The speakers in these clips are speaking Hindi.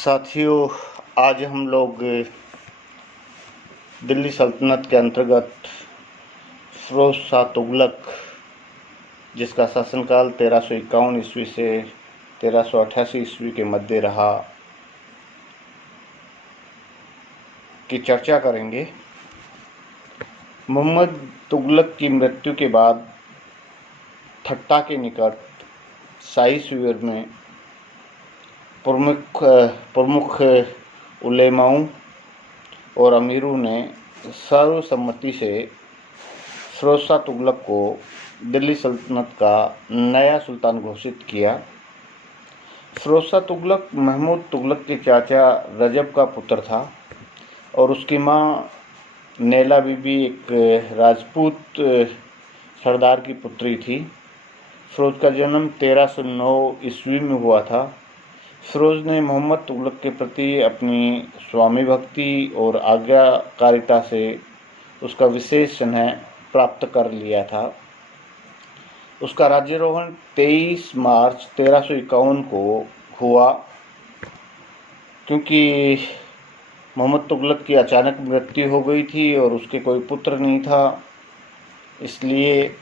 साथियों, आज हम लोग दिल्ली सल्तनत के अंतर्गत फ़िरोज़ शाह तुगलक, जिसका शासनकाल 1351 ईस्वी से 1388 ईस्वी के मध्य रहा, की चर्चा करेंगे। मोहम्मद तुगलक की मृत्यु के बाद ठट्टा के निकट शाही शिविर में प्रमुख उलेमाओं और अमीरों ने सर्वसम्मति से फ़िरोज़ शाह तुगलक को दिल्ली सल्तनत का नया सुल्तान घोषित किया। फ़िरोज़ शाह तुगलक महमूद तुगलक के चाचा रजब का पुत्र था और उसकी मां नैला बीबी एक राजपूत सरदार की पुत्री थी। फ़िरोज़ का जन्म 1309 ईस्वी में हुआ था। फ़िरोज़ ने मोहम्मद तुगलक के प्रति अपनी स्वामी भक्ति और आज्ञाकारिता से उसका विशेष स्नेह प्राप्त कर लिया था। उसका राज्यारोहण 23 मार्च 1351 को हुआ। क्योंकि मोहम्मद तुगलक की अचानक मृत्यु हो गई थी और उसके कोई पुत्र नहीं था, इसलिए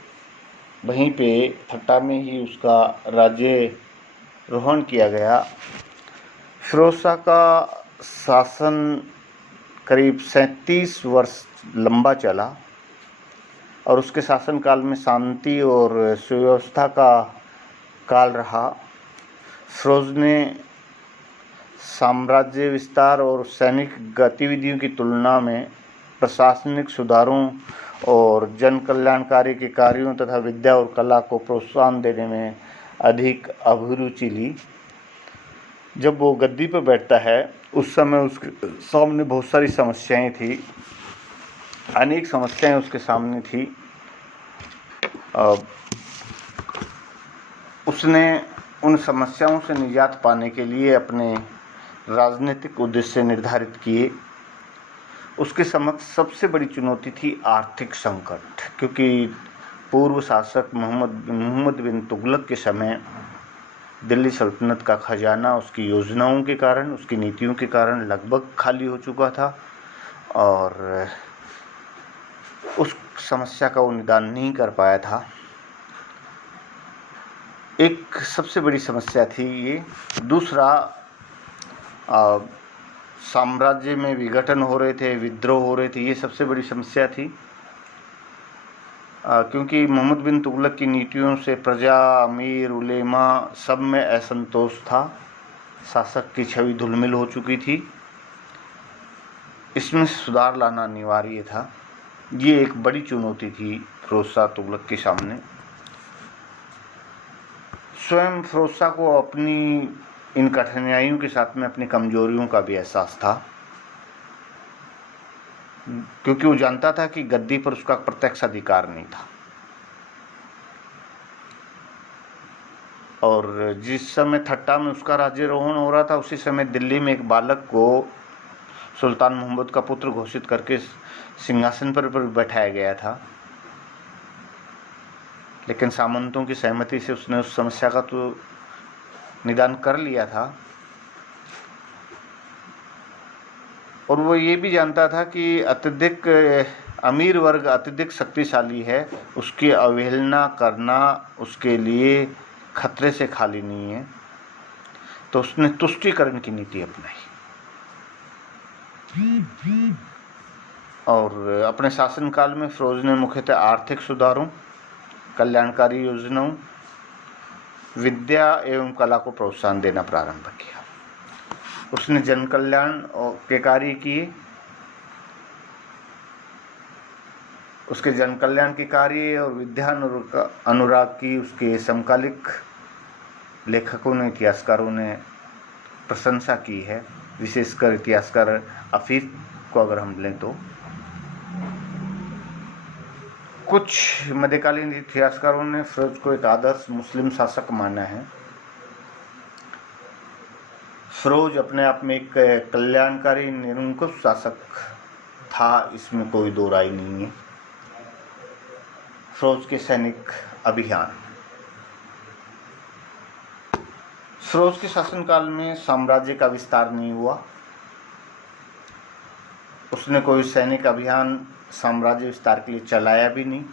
वहीं पे ठट्टा में ही उसका राज्यारोहण किया गया। फ़िरोज़ शाह का शासन करीब 37 वर्ष लंबा चला और उसके शासनकाल में शांति और सुव्यवस्था का काल रहा। फ़िरोज़ ने साम्राज्य विस्तार और सैनिक गतिविधियों की तुलना में प्रशासनिक सुधारों और जन कल्याणकारी के कार्यों तथा विद्या और कला को प्रोत्साहन देने में अधिक अभिरुचि ली। जब वो गद्दी पर बैठता है उस समय उसके सामने बहुत सारी समस्याएं थी, अनेक समस्याएं उसके सामने थी। उसने उन समस्याओं से निजात पाने के लिए अपने राजनीतिक उद्देश्य निर्धारित किए। उसके समक्ष सबसे बड़ी चुनौती थी आर्थिक संकट, क्योंकि पूर्व शासक मोहम्मद बिन तुगलक के समय दिल्ली सल्तनत का खजाना उसकी योजनाओं के कारण, उसकी नीतियों के कारण लगभग खाली हो चुका था और उस समस्या का वो निदान नहीं कर पाया था। एक सबसे बड़ी समस्या थी ये। दूसरा, साम्राज्य में विघटन हो रहे थे, विद्रोह हो रहे थे, ये सबसे बड़ी समस्या थी। क्योंकि मोहम्मद बिन तुगलक की नीतियों से प्रजा, अमीर, उलेमा सब में असंतोष था। शासक की छवि धूलमिल हो चुकी थी। इसमें सुधार लाना अनिवार्य था। ये एक बड़ी चुनौती थी फ़िरोज़ शाह तुगलक के सामने। स्वयं फ़िरोज़ शाह को अपनी इन कठिनाइयों के साथ में अपनी कमजोरियों का भी एहसास था, क्योंकि वो जानता था कि गद्दी पर उसका प्रत्यक्ष अधिकार नहीं था। और जिस समय ठट्टा में उसका राज्यारोहण हो रहा था, उसी समय दिल्ली में एक बालक को सुल्तान मोहम्मद का पुत्र घोषित करके सिंहासन पर बैठाया गया था। लेकिन सामंतों की सहमति से उसने उस समस्या का तो निदान कर लिया था। और वो ये भी जानता था कि अत्यधिक अमीर वर्ग अत्यधिक शक्तिशाली है, उसकी अवहेलना करना उसके लिए खतरे से खाली नहीं है। तो उसने तुष्टीकरण की नीति अपनाई और अपने शासनकाल में फ़िरोज़ ने मुख्यतः आर्थिक सुधारों, कल्याणकारी योजनाओं, विद्या एवं कला को प्रोत्साहन देना प्रारंभ किया। उसने जन कल्याण के कार्य किए। उसके जन कल्याण के कार्य और विद्या अनुराग की उसके समकालिक लेखकों ने, इतिहासकारों ने प्रशंसा की है। विशेषकर इतिहासकार अफीफ को अगर हम लें तो कुछ मध्यकालीन इतिहासकारों ने फ़िरोज़ को एक आदर्श मुस्लिम शासक माना है। फ़िरोज़ अपने आप में एक कल्याणकारी निरंकुश शासक था, इसमें कोई दो राय नहीं है। फ़िरोज़ के सैनिक अभियान। फिरोज के शासनकाल में साम्राज्य का विस्तार नहीं हुआ। उसने कोई सैनिक अभियान साम्राज्य विस्तार के लिए चलाया भी नहीं।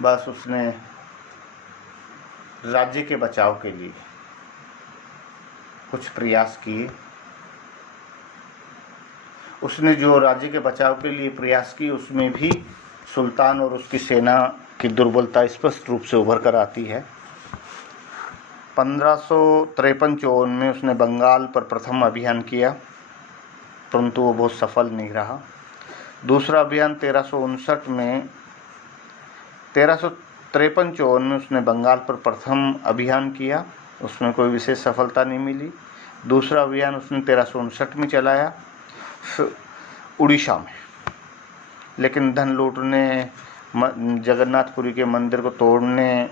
बस उसने राज्य के बचाव के लिए कुछ प्रयास किए। उसने जो राज्य के बचाव के लिए प्रयास किए उसमें भी सुल्तान और उसकी सेना की दुर्बलता स्पष्ट रूप से उभर कर आती है। 1553-54 में उसने बंगाल पर प्रथम अभियान किया, परंतु वो बहुत सफल नहीं रहा। दूसरा अभियान 1353-54 में उसने बंगाल पर प्रथम अभियान किया, उसमें कोई विशेष सफलता नहीं मिली। दूसरा अभियान उसने 1359 में चलाया उड़ीसा में, लेकिन धन लूटने, जगन्नाथपुरी के मंदिर को तोड़ने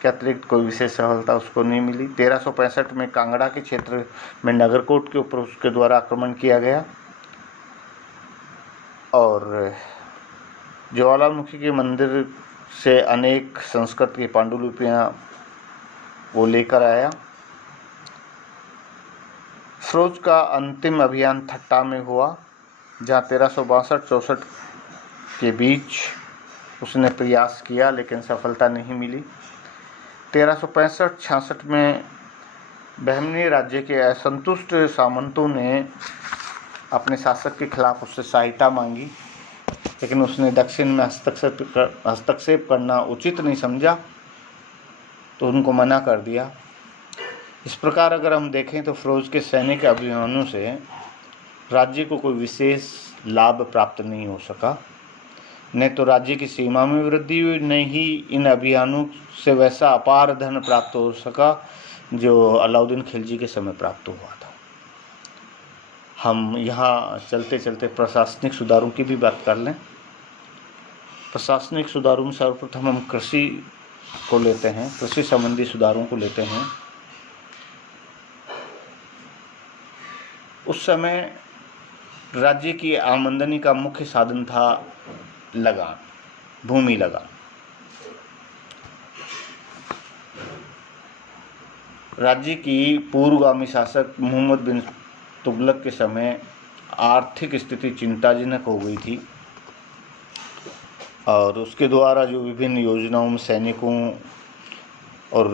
के अतिरिक्त कोई विशेष सफलता उसको नहीं मिली। 1365 में कांगड़ा के क्षेत्र में नगरकोट के ऊपर उसके द्वारा आक्रमण किया गया और ज्वालामुखी के मंदिर से अनेक संस्कृत की पांडुलिपियाँ वो लेकर आया। फिरोज का अंतिम अभियान थट्टा में हुआ, जहाँ 1362-64 के बीच उसने प्रयास किया लेकिन सफलता नहीं मिली। 1365-66 में बहमनी राज्य के असंतुष्ट सामंतों ने अपने शासक के खिलाफ उससे सहायता मांगी, लेकिन उसने दक्षिण में हस्तक्षेप करना उचित नहीं समझा, तो उनको मना कर दिया। इस प्रकार अगर हम देखें तो फिरोज के सैनिक अभियानों से राज्य को कोई विशेष लाभ प्राप्त नहीं हो सका। न तो राज्य की सीमा में वृद्धि हुई, न ही इन अभियानों से वैसा अपार धन प्राप्त हो सका जो अलाउद्दीन खिलजी के समय प्राप्त हुआ था। हम यहाँ चलते चलते प्रशासनिक सुधारों की भी बात कर लें। प्रशासनिक सुधारों में सर्वप्रथम हम कृषि को लेते हैं, कृषि संबंधी सुधारों को लेते हैं। उस समय राज्य की आमदनी का मुख्य साधन था लगान, भूमि लगान। राज्य की पूर्वगामी शासक मोहम्मद बिन तुगलक के समय आर्थिक स्थिति चिंताजनक हो गई थी और उसके द्वारा जो विभिन्न योजनाओं में सैनिकों और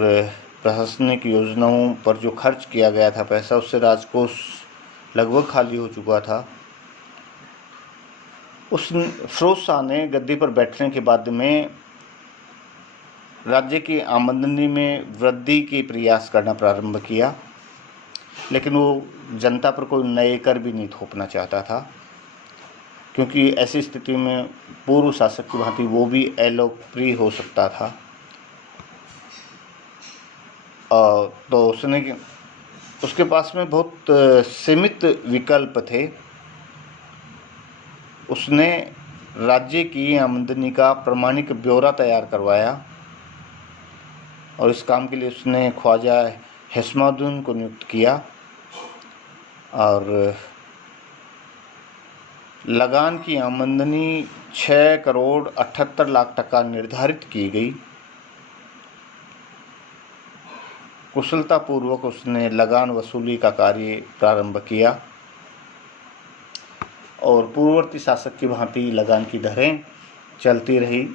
प्रशासनिक योजनाओं पर जो खर्च किया गया था पैसा, उससे राजकोष लगभग खाली हो चुका था। फिरोज शाह ने गद्दी पर बैठने के बाद में राज्य की आमदनी में वृद्धि के प्रयास करना प्रारंभ किया, लेकिन वो जनता पर कोई नए कर भी नहीं थोपना चाहता था, क्योंकि ऐसी स्थिति में पूर्व शासक की भांति वो भी अलोकप्रिय हो सकता था। तो उसके पास में बहुत सीमित विकल्प थे। उसने राज्य की आमदनी का प्रमाणिक ब्यौरा तैयार करवाया और इस काम के लिए उसने ख्वाजा हिस्माउद्दीन को नियुक्त किया और लगान की आमदनी 6,78,00,000 टका निर्धारित की गई। कुशलतापूर्वक उसने लगान वसूली का कार्य प्रारंभ किया और पूर्ववर्ती शासक की भांति लगान की दरें चलती रही।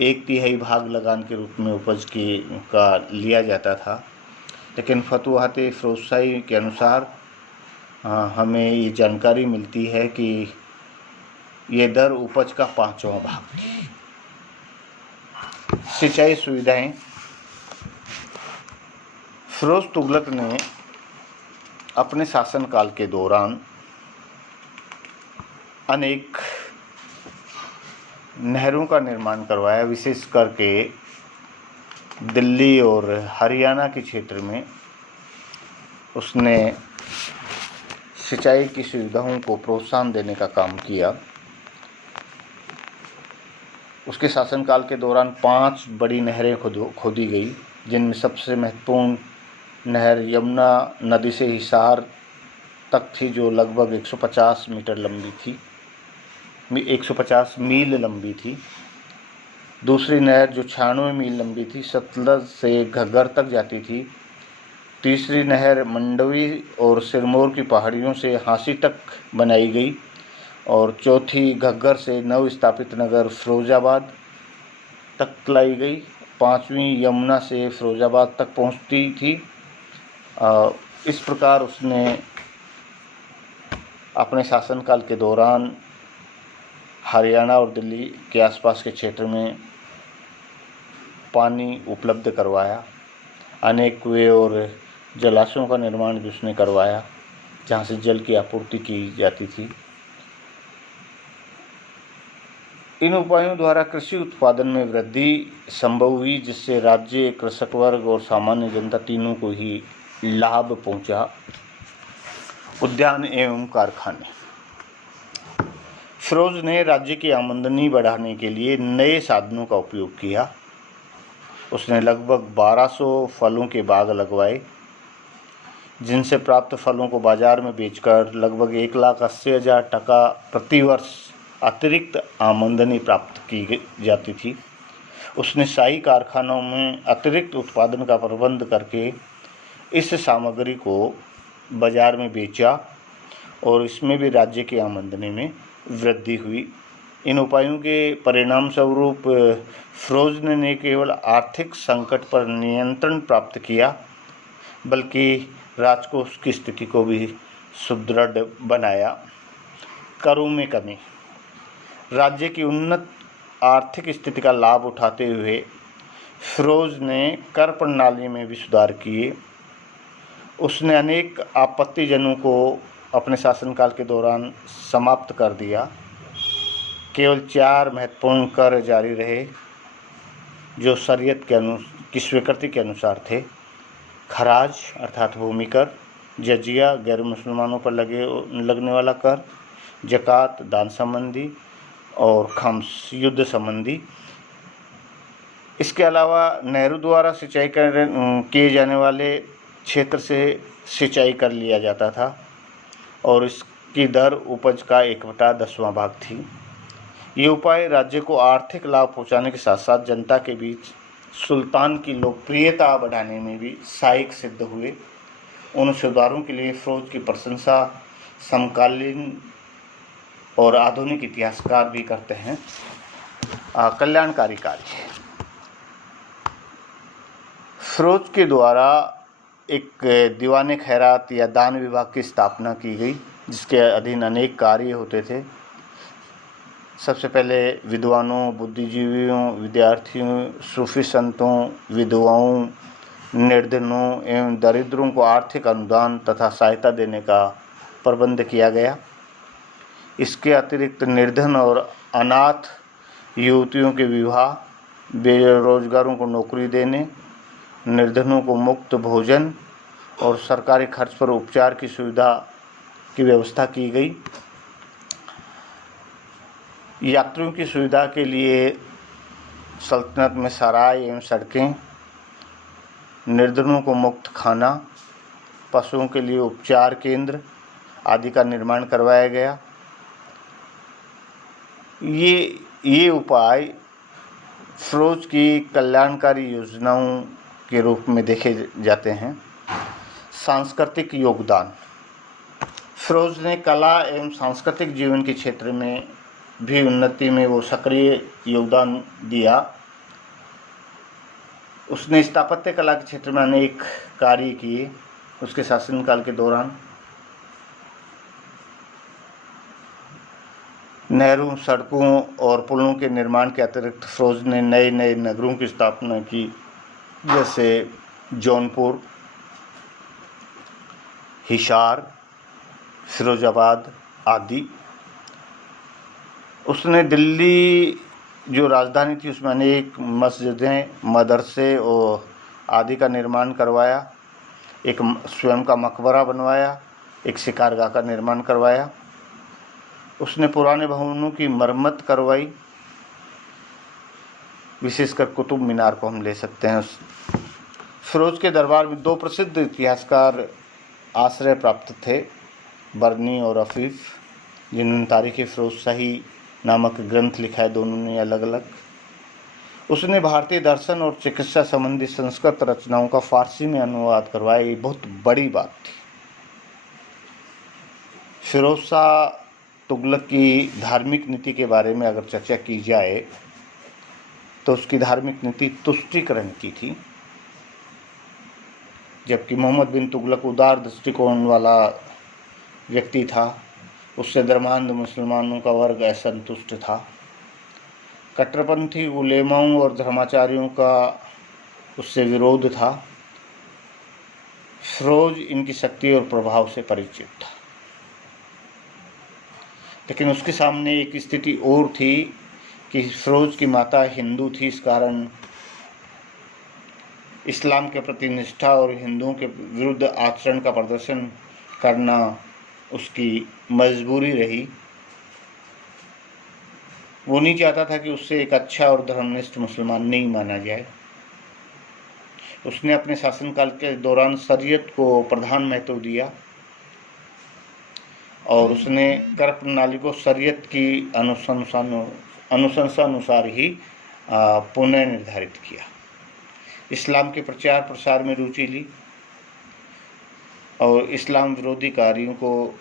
1/3 भाग लगान के रूप में उपज का लिया जाता था, लेकिन फतवाहत फिरोजशाही के अनुसार हमें ये जानकारी मिलती है कि ये दर उपज का 5वां भाग थी। सिंचाई सुविधाएं। फिरोज तुगलक ने अपने शासनकाल के दौरान अनेक नहरों का निर्माण करवाया, विशेष करके दिल्ली और हरियाणा के क्षेत्र में उसने सिंचाई की सुविधाओं को प्रोत्साहन देने का काम किया। उसके शासनकाल के दौरान 5 बड़ी नहरें खोदी गई, जिनमें सबसे महत्वपूर्ण नहर यमुना नदी से हिसार तक थी, जो लगभग 150 मीटर लंबी थी, 150 मील लंबी थी। दूसरी नहर जो 96 मील लंबी थी सतलज से घग्गर तक जाती थी। तीसरी नहर मंडवी और सिरमौर की पहाड़ियों से हांसी तक बनाई गई और चौथी घग्गर से नव स्थापित नगर फिरोजाबाद तक लाई गई। पांचवी यमुना से फिरोजाबाद तक पहुंचती थी। इस प्रकार उसने अपने शासनकाल के दौरान हरियाणा और दिल्ली के आसपास के क्षेत्र में पानी उपलब्ध करवाया। अनेक कुएं और जलाशयों का निर्माण भी उसने करवाया जहाँ से जल की आपूर्ति की जाती थी। इन उपायों द्वारा कृषि उत्पादन में वृद्धि संभव हुई, जिससे राज्य, कृषक वर्ग और सामान्य जनता तीनों को ही लाभ पहुंचा। उद्यान एवं कारखाने। फिरोज ने राज्य की आमदनी बढ़ाने के लिए नए साधनों का उपयोग किया। उसने लगभग 1200 फलों के बाग लगवाए, जिनसे प्राप्त फलों को बाजार में बेचकर लगभग 1,80,000 टका प्रतिवर्ष अतिरिक्त आमदनी प्राप्त की जाती थी। उसने शाही कारखानों में अतिरिक्त उत्पादन का प्रबंध करके इस सामग्री को बाजार में बेचा और इसमें भी राज्य की आमदनी में वृद्धि हुई। इन उपायों के परिणाम स्वरूप फिरोज ने न केवल आर्थिक संकट पर नियंत्रण प्राप्त किया, बल्कि राजकोष की स्थिति को भी सुदृढ़ बनाया। करों में कमी। राज्य की उन्नत आर्थिक स्थिति का लाभ उठाते हुए फिरोज ने कर प्रणाली में भी सुधार किए। उसने अनेक आपत्तिजनों को अपने शासनकाल के दौरान समाप्त कर दिया। केवल 4 महत्वपूर्ण कर जारी रहे जो शरीयत की स्वीकृति के अनुसार थे। खराज अर्थात भूमि कर, जजिया गैर मुसलमानों पर लगने वाला कर, जक़ात दान संबंधी और खम्स युद्ध संबंधी। इसके अलावा नेहरू द्वारा सिंचाई किए जाने वाले क्षेत्र से सिंचाई कर लिया जाता था और इसकी दर उपज का 1/10वां भाग थी। ये उपाय राज्य को आर्थिक लाभ पहुंचाने के साथ साथ जनता के बीच सुल्तान की लोकप्रियता बढ़ाने में भी सहायक सिद्ध हुए। उन सुधारों के लिए फिरोज की प्रशंसा समकालीन और आधुनिक इतिहासकार भी करते हैं। कल्याणकारी कार्य। फिरोज के द्वारा एक दीवान खैरात या दान विभाग की स्थापना की गई, जिसके अधीन अनेक कार्य होते थे। सबसे पहले विद्वानों, बुद्धिजीवियों, विद्यार्थियों, सूफी संतों, विधवाओं, निर्धनों एवं दरिद्रों को आर्थिक अनुदान तथा सहायता देने का प्रबंध किया गया। इसके अतिरिक्त निर्धन और अनाथ युवतियों के विवाह, बेरोजगारों को नौकरी देने, निर्धनों को मुफ्त भोजन और सरकारी खर्च पर उपचार की सुविधा की व्यवस्था की गई। यात्रियों की सुविधा के लिए सल्तनत में सराय एवं सड़कें, निर्धनों को मुफ्त खाना, पशुओं के लिए उपचार केंद्र आदि का निर्माण करवाया गया। ये उपाय फिरोज की कल्याणकारी योजनाओं के रूप में देखे जाते हैं। सांस्कृतिक योगदान। फिरोज ने कला एवं सांस्कृतिक जीवन के क्षेत्र में भी उन्नति में वो सक्रिय योगदान दिया। उसने स्थापत्य कला के क्षेत्र में अनेक कार्य किए उसके शासनकाल के दौरान। नहरों, सड़कों और पुलों के निर्माण के अतिरिक्त फिरोज ने नए नए नगरों की स्थापना की, जैसे जौनपुर, हिसार, फिरोजाबाद आदि। उसने दिल्ली जो राजधानी थी उसमें अनेक मस्जिदें, मदरसे और आदि का निर्माण करवाया। एक स्वयं का मकबरा बनवाया, एक शिकारगाह का निर्माण करवाया। उसने पुराने भवनों की मरम्मत करवाई, विशेषकर कुतुब मीनार को हम ले सकते हैं। फिरोज के दरबार में 2 प्रसिद्ध इतिहासकार आश्रय प्राप्त थे, बर्नी और अफीफ, जिन्होंने तारीख़ फिरोज शाही नामक ग्रंथ लिखा है, दोनों ने अलग अलग। उसने भारतीय दर्शन और चिकित्सा संबंधी संस्कृत रचनाओं का फारसी में अनुवाद करवाया। ये बहुत बड़ी बात थी। फिरोज शाह तुगलक की धार्मिक नीति के बारे में अगर चर्चा की जाए तो उसकी धार्मिक नीति तुष्टीकरण की थी, जबकि मोहम्मद बिन तुगलक उदार दृष्टिकोण वाला व्यक्ति था। उससे धर्मांध मुसलमानों का वर्ग असंतुष्ट था। कट्टरपंथी उलेमाओं और धर्माचार्यों का उससे विरोध था। फिरोज इनकी शक्ति और प्रभाव से परिचित था, लेकिन उसके सामने एक स्थिति और थी कि फिरोज की माता हिंदू थी। इस कारण इस्लाम के प्रति निष्ठा और हिंदुओं के विरुद्ध आचरण का प्रदर्शन करना उसकी मजबूरी रही। वो नहीं चाहता था कि उससे एक अच्छा और धर्मनिष्ठ मुसलमान नहीं माना जाए। उसने अपने शासनकाल के दौरान शरीयत को प्रधान महत्व दिया और उसने कर प्रणाली को शरीयत की अनुशंसा अनुसार ही पुनः निर्धारित किया। इस्लाम के प्रचार प्रसार में रुचि ली और इस्लाम विरोधी कार्यों को,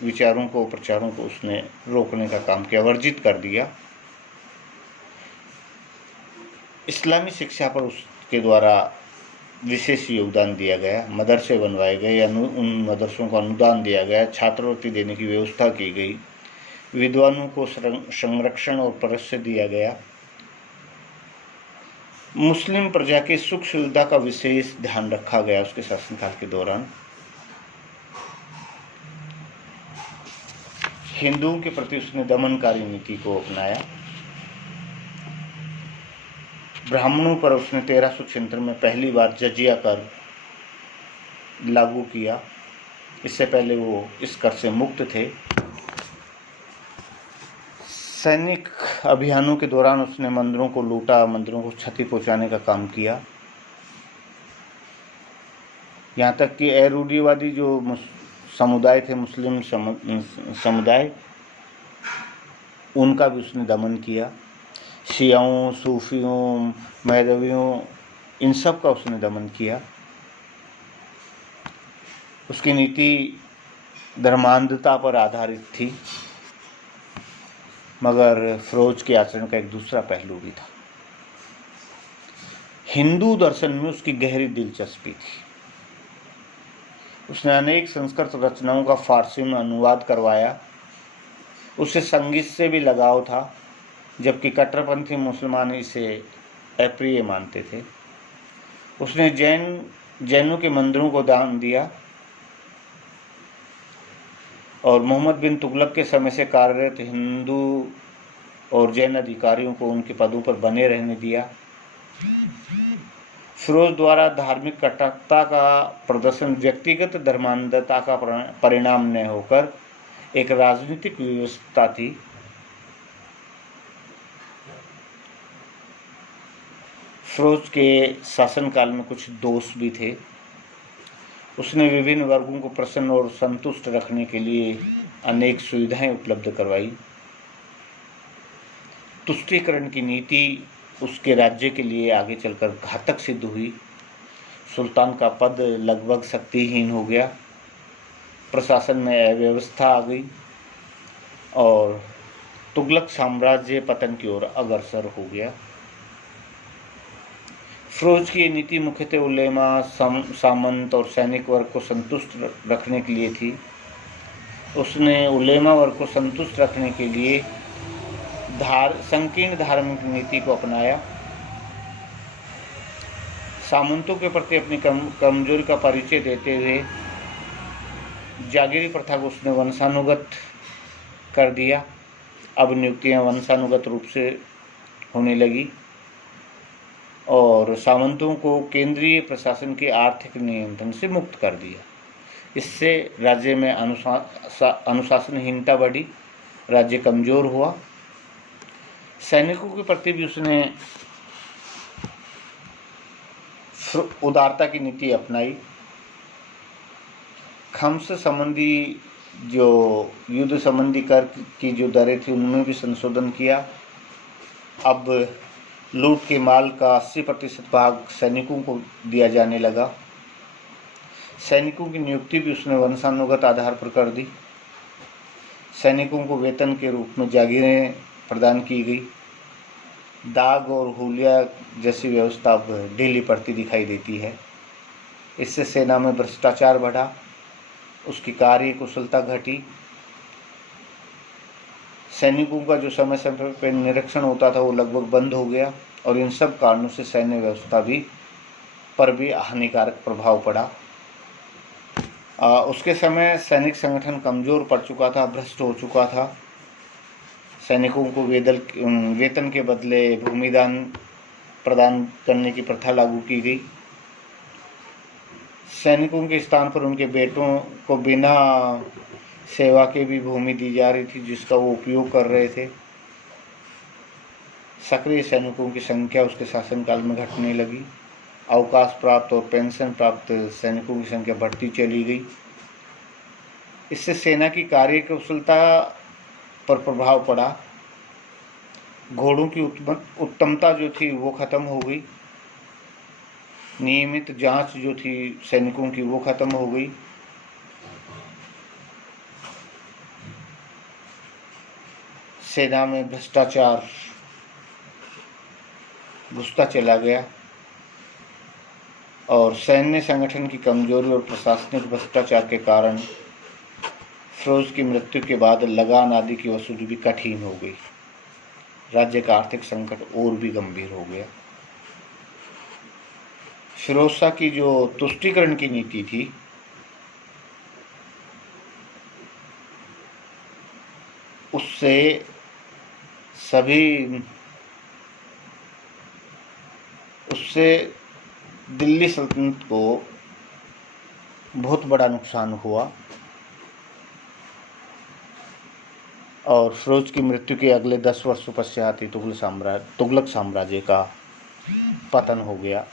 विचारों को, प्रचारों को उसने रोकने का काम किया, वर्जित कर दिया। इस्लामी शिक्षा पर उसके द्वारा विशेष योगदान दिया गया। मदरसे बनवाए गए, उन मदरसों को अनुदान दिया गया, छात्रवृत्ति देने की व्यवस्था की गई, विद्वानों को संरक्षण और प्रवेश दिया गया। मुस्लिम प्रजा की सुख सुविधा का विशेष ध्यान रखा गया उसके शासनकाल के दौरान। हिंदुओं के प्रति उसने दमनकारी नीति को अपनाया। ब्राह्मणों पर उसने 1376 में पहली बार जजिया कर लागू किया। इससे पहले वो इस कर से मुक्त थे। सैनिक अभियानों के दौरान उसने मंदिरों को लूटा, मंदिरों को क्षति पहुंचाने का काम किया। यहाँ तक कि रूढ़िवादी जो समुदाय थे, मुस्लिम समुदाय, उनका भी उसने दमन किया। शियाओं, सूफियों, मैदवियों, इन सब का उसने दमन किया। उसकी नीति धर्मांधता पर आधारित थी, मगर फिरोज के आचरण का एक दूसरा पहलू भी था। हिंदू दर्शन में उसकी गहरी दिलचस्पी थी। उसने अनेक संस्कृत रचनाओं का फारसी में अनुवाद करवाया। उसे संगीत से भी लगाव था, जबकि कट्टरपंथी मुसलमान इसे अप्रिय मानते थे। उसने जैनों के मंदिरों को दान दिया और मोहम्मद बिन तुगलक के समय से कार्यरत हिंदू और जैन अधिकारियों को उनके पदों पर बने रहने दिया। फिरोज द्वारा धार्मिक कट्टरता का प्रदर्शन व्यक्तिगत धर्मांधता का परिणाम न होकर एक राजनीतिक व्यवस्था थी। फिरोज के शासनकाल में कुछ दोष भी थे। उसने विभिन्न वर्गों को प्रसन्न और संतुष्ट रखने के लिए अनेक सुविधाएं उपलब्ध करवाई। तुष्टीकरण की नीति उसके राज्य के लिए आगे चलकर घातक सिद्ध हुई। सुल्तान का पद लगभग शक्तिहीन हो गया, प्रशासन में अव्यवस्था आ गई और तुगलक साम्राज्य पतन की ओर अग्रसर हो गया। फिरोज की नीति मुख्यतः उलेमा, सामंत और सैनिक वर्ग को संतुष्ट रखने के लिए थी। उसने उलेमा वर्ग को संतुष्ट रखने के लिए संकीर्ण धार्मिक नीति को अपनाया। सामंतों के प्रति अपनी कमजोरी का परिचय देते हुए जागीरी प्रथा को उसने वंशानुगत कर दिया। अब नियुक्तियां वंशानुगत रूप से होने लगी और सामंतों को केंद्रीय प्रशासन के आर्थिक नियंत्रण से मुक्त कर दिया। इससे राज्य में अनुशासनहीनता बढ़ी, राज्य कमजोर हुआ। सैनिकों के प्रति भी उसने उदारता की नीति अपनाई। खम्स संबंधी जो युद्ध संबंधी कर की जो दरें थी उनमें भी संशोधन किया। अब लूट के माल का 80% भाग सैनिकों को दिया जाने लगा। सैनिकों की नियुक्ति भी उसने वंशानुगत आधार पर कर दी। सैनिकों को वेतन के रूप में जागीरें प्रदान की गई। दाग और हुलिया जैसी व्यवस्था अब ढीली पड़ती दिखाई देती है। इससे सेना में भ्रष्टाचार बढ़ा, उसकी कार्य कुशलता घटी। सैनिकों का जो समय समय पर निरीक्षण होता था वो लगभग बंद हो गया और इन सब कारणों से सैन्य व्यवस्था पर भी हानिकारक प्रभाव पड़ा। उसके समय सैनिक संगठन कमज़ोर पड़ चुका था, भ्रष्ट हो चुका था। सैनिकों को वेतन के बदले भूमिदान प्रदान करने की प्रथा लागू की गई। सैनिकों के स्थान पर उनके बेटों को बिना सेवा के भी भूमि दी जा रही थी, जिसका वो उपयोग कर रहे थे। सक्रिय सैनिकों की संख्या उसके शासनकाल में घटने लगी। अवकाश प्राप्त और पेंशन प्राप्त सैनिकों की संख्या बढ़ती चली गई। इससे सेना की कार्य कुशलता पर प्रभाव पड़ा। घोड़ों की उत्तमता जो थी वो खत्म हो गई। नियमित जांच जो थी सैनिकों की वो खत्म हो गई। सेना में भ्रष्टाचार घुसता चला गया और सैन्य संगठन की कमजोरी और प्रशासनिक भ्रष्टाचार के कारण फिरोज की मृत्यु के बाद लगान आदि की वसूली भी कठिन हो गई। राज्य का आर्थिक संकट और भी गंभीर हो गया। फिरोज शाह की जो तुष्टीकरण की नीति थी उससे दिल्ली सल्तनत को बहुत बड़ा नुकसान हुआ और फिरोज की मृत्यु के अगले 10 वर्षों पश्चात ही तुगलक साम्राज्य का पतन हो गया।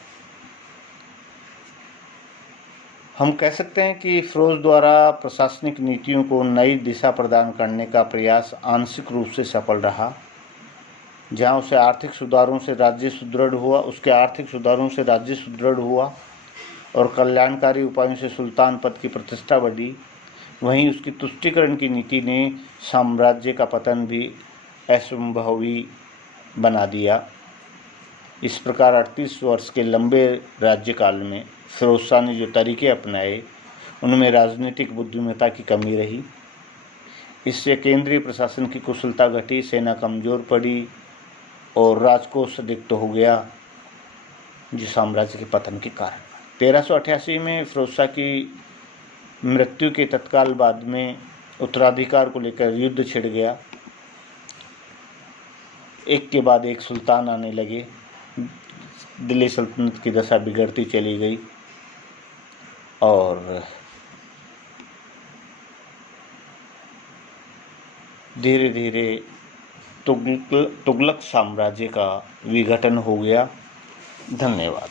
हम कह सकते हैं कि फिरोज द्वारा प्रशासनिक नीतियों को नई दिशा प्रदान करने का प्रयास आंशिक रूप से सफल रहा। जहां उसके आर्थिक सुधारों से राज्य सुदृढ़ हुआ और कल्याणकारी उपायों से सुल्तान पद की प्रतिष्ठा बढ़ी, वहीं उसकी तुष्टीकरण की नीति ने साम्राज्य का पतन भी असंभवी बना दिया। इस प्रकार 38 वर्ष के लंबे राज्यकाल में फिरोज शाह ने जो तरीके अपनाए उनमें राजनीतिक बुद्धिमत्ता की कमी रही। इससे केंद्रीय प्रशासन की कुशलता घटी, सेना कमज़ोर पड़ी और राजकोष रिक्त हो गया, जो साम्राज्य के पतन के कारण। 1388 में फिरोज शाह की मृत्यु के तत्काल बाद में उत्तराधिकार को लेकर युद्ध छिड़ गया। एक के बाद एक सुल्तान आने लगे। दिल्ली सल्तनत की दशा बिगड़ती चली गई और धीरे धीरे तुगलक साम्राज्य का विघटन हो गया। धन्यवाद।